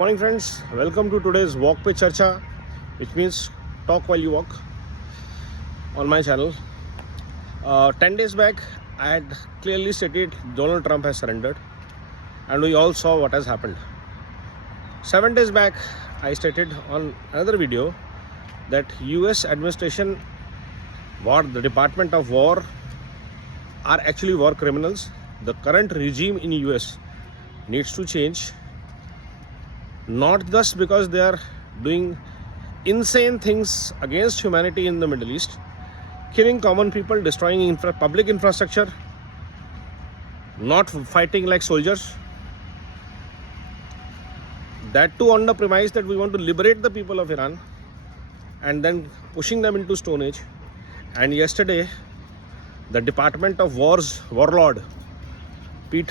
morning friends, welcome to today's Walk Pe Charcha, which means talk while you walk on my channel. 10 days back I had clearly stated Donald Trump has surrendered and we all saw what has happened. 7 days back I stated on another video that US administration, the Department of War are actually war criminals. The current regime in US needs to change. Not just because they are doing insane things against humanity in the Middle East, killing common people, destroying public infrastructure, not fighting like soldiers. That too on the premise that we want to liberate the people of Iran and then pushing them into Stone Age. And yesterday, the Department of War's warlord, Pete,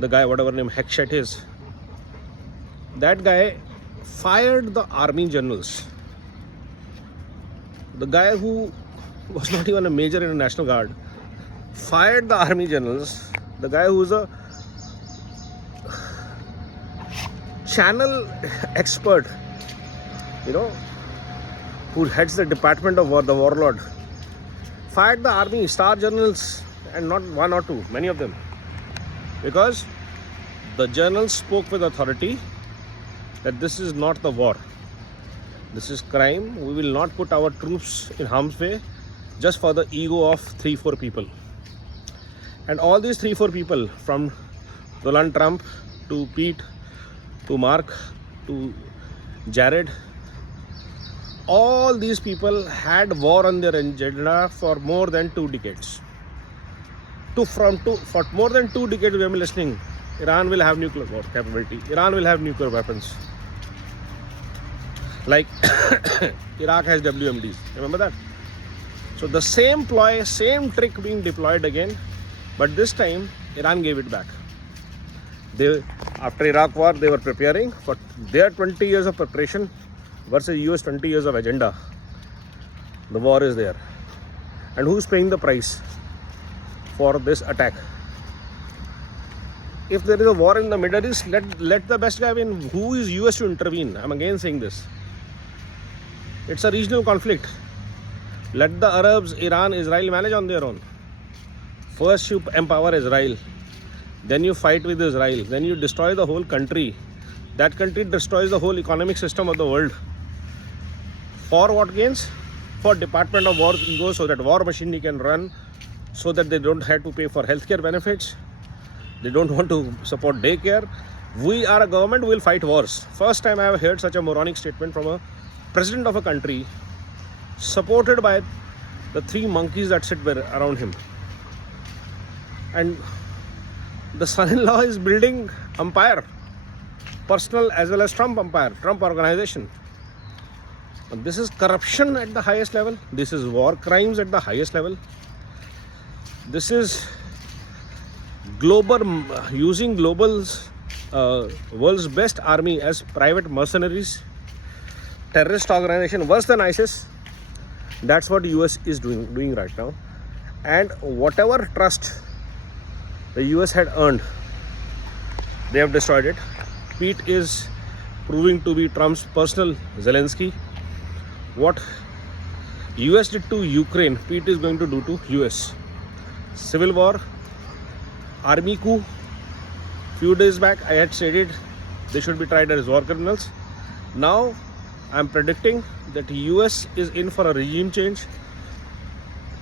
the guy, whatever name Hegseth is, that guy fired the army generals. The guy who was not even a major in the National Guard fired the army generals. The guy who is a channel expert, who heads the Department of War, the warlord, fired the army star generals, and not one or two, many of them, because the generals spoke with authority that this is not the war, this is crime. We will not put our troops in harm's way just for the ego of 3-4 people. And all these 3-4 people, from Donald Trump to Pete to Mark to Jared, all these people had war on their agenda for more than 2 decades. For more than 2 decades we have been listening, Iran will have nuclear war capability, Iran will have nuclear weapons, like Iraq has WMDs, remember that? So the same ploy, same trick being deployed again, but this time Iran gave it back. After Iraq war, they were preparing for their 20 years of preparation versus US 20 years of agenda. The war is there. And who's paying the price for this attack? If there is a war in the Middle East, let the best guy win. Who is US to intervene? I'm again saying this. It's a regional conflict. Let the Arabs, Iran, Israel manage on their own. First you empower Israel, then you fight with Israel, then you destroy the whole country. That country destroys the whole economic system of the world. For what gains? For Department of War's ego, so that war machinery can run, so that they don't have to pay for healthcare benefits. They don't want to support daycare. We are a government, we will fight wars. First time I have heard such a moronic statement from a president of a country supported by the 3 monkeys that sit around him. And the son-in-law is building empire, personal as well as Trump empire, Trump organization. And this is corruption at the highest level. This is war crimes at the highest level. This is using global's world's best army as private mercenaries, terrorist organization worse than ISIS. That's what US is doing right now. And whatever trust the US had earned, they have destroyed it. Pete is proving to be Trump's personal Zelensky. What US did to Ukraine, Pete is going to do to US. Civil war, army coup. Few days back I had stated they should be tried as war criminals. Now I am predicting that US is in for a regime change,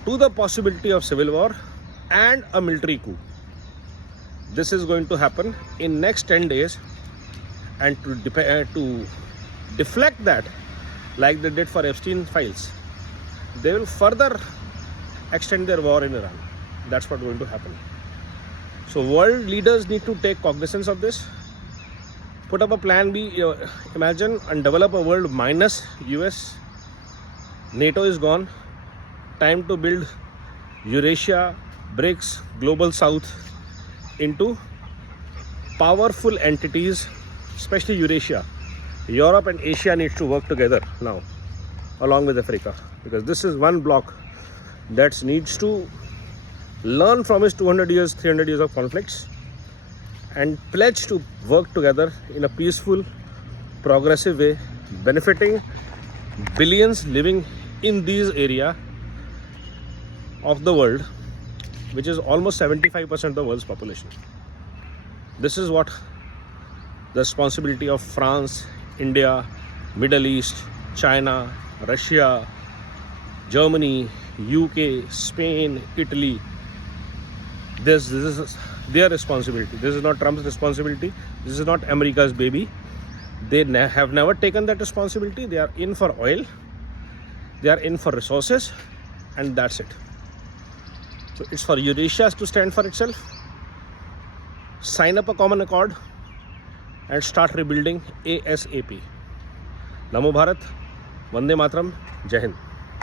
to the possibility of civil war and a military coup. This is going to happen in next 10 days, and to deflect that, like they did for Epstein files, they will further extend their war in Iran. That's what's going to happen. So world leaders need to take cognizance of this, put up a plan B, imagine and develop a world minus US. NATO is gone. Time to build Eurasia, BRICS, Global South into powerful entities, especially Eurasia. Europe and Asia needs to work together now, along with Africa, because this is one bloc that needs to learn from his 200 years, 300 years of conflicts and pledge to work together in a peaceful, progressive way, benefiting billions living in these area of the world, which is almost 75% of the world's population. This is what the responsibility of France, India, Middle East, China, Russia, Germany, UK, Spain, Italy. This is their responsibility. This is not Trump's responsibility. This is not America's baby. They have never taken that responsibility. They are in for oil. They are in for resources, and that's it. So it's for Eurasia to stand for itself, sign up a common accord, and start rebuilding ASAP. Namo Bharat, Vande Mataram, Jai Hind.